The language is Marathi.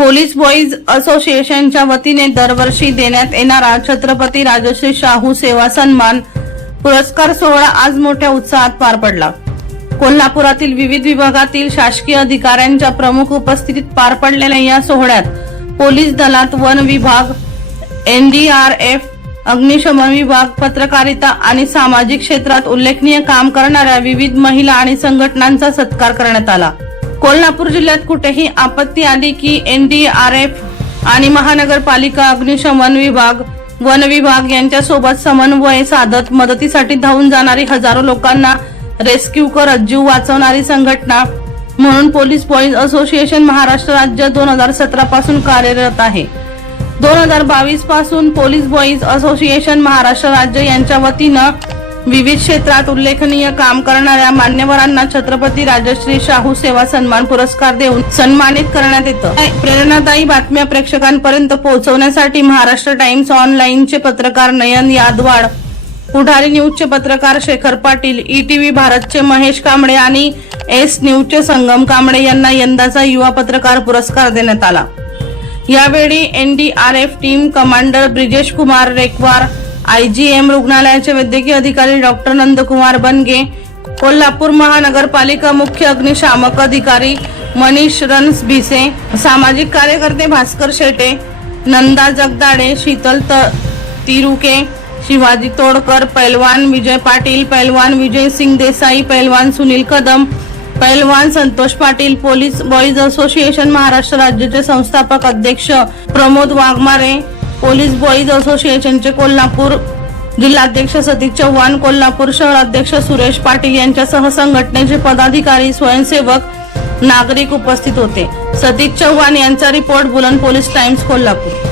पोलीस बॉईज असोसिएशनच्या वतीने दरवर्षी देण्यात येणारा छत्रपती राजश्री शाहू सेवा सन्मान पुरस्कार सोहळा आज मोठ्या उत्साहात पार पडला. कोल्हापुरातील विविध विभागातील शासकीय अधिकाऱ्यांच्या प्रमुख उपस्थितीत पार पडलेल्या या सोहळ्यात पोलीस दलात वन विभाग एनडीआरएफ अग्निशमन विभाग पत्रकारिता आणि सामाजिक क्षेत्रात उल्लेखनीय काम करणाऱ्या विविध महिला आणि संघटनांचा सत्कार करण्यात आला. कोल्हापूर जिल्ह्यात कुठेही आपत्ती आली की एनडीआरएफ आणि महानगरपालिका अग्निशमन विभाग वन विभाग यांच्यासोबत समन्वय साधत मदतीसाठी धावून जाणारी हजारो लोकांना रेस्क्यू करत जीव वाचवणारी संघटना म्हणून पोलीस बॉईज असोसिएशन महाराष्ट्र राज्य दोन हजार सतरा पासून कार्यरत आहे. दोन हजार बावीसपासून पोलीस बॉईज असोसिएशन महाराष्ट्र राज्य यांच्या वतीनं विविध क्षेत्रात उल्लेखनीय काम करणाऱ्या मान्यवरांना छत्रपती राजश्री शाहू सेवा सन्मान पुरस्कार देऊन सन्मानित करण्यात येतं. प्रेरणादायी बातम्या प्रेक्षकांपर्यंत पोहोचवण्यासाठी महाराष्ट्र टाइम्स ऑनलाईनचे पत्रकार नयन यादवाड पुढारी न्यूजचे पत्रकार शेखर पाटील ईटीव्ही भारतचे महेश कांबळे आणि एस न्यूजचे संगम कांबळे यांना यंदाचा युवा पत्रकार पुरस्कार देण्यात आला. यावेळी NDRF team commander Brijesh Kumar Rekwar IGM रुग्णालयाचे वैद्यकीय अधिकारी डॉक्टर नंदकुमार बनगे कोल्हापूर महानगरपालिका मुख्य अग्निशामक अधिकारी मनीष रन्स भिसे सामाजिक कार्यकर्ते भास्कर शेटे नंदा जगदाडे शीतल त- तिरुके शिवाजी तोडकर पैलवान विजय पाटील पैलवान विजय सिंग देसाई पैलवान सुनील कदम पैलवान Santosh Patil police boys association Maharashtra राज्याचे संस्थापक अध्यक्ष प्रमोद वाघमारे पोलीस बॉईज असोसिएशनचे कोल्हापूर जिल्हाध्यक्ष सतीश चव्हाण कोल्हापूर शहर अध्यक्ष सुरेश पाटील यांच्यासह संघटनेचे पदाधिकारी स्वयंसेवक नागरिक उपस्थित होते. सतीश चव्हाण यांचा रिपोर्ट बुलंद पोलीस टाइम्स कोल्हापूर.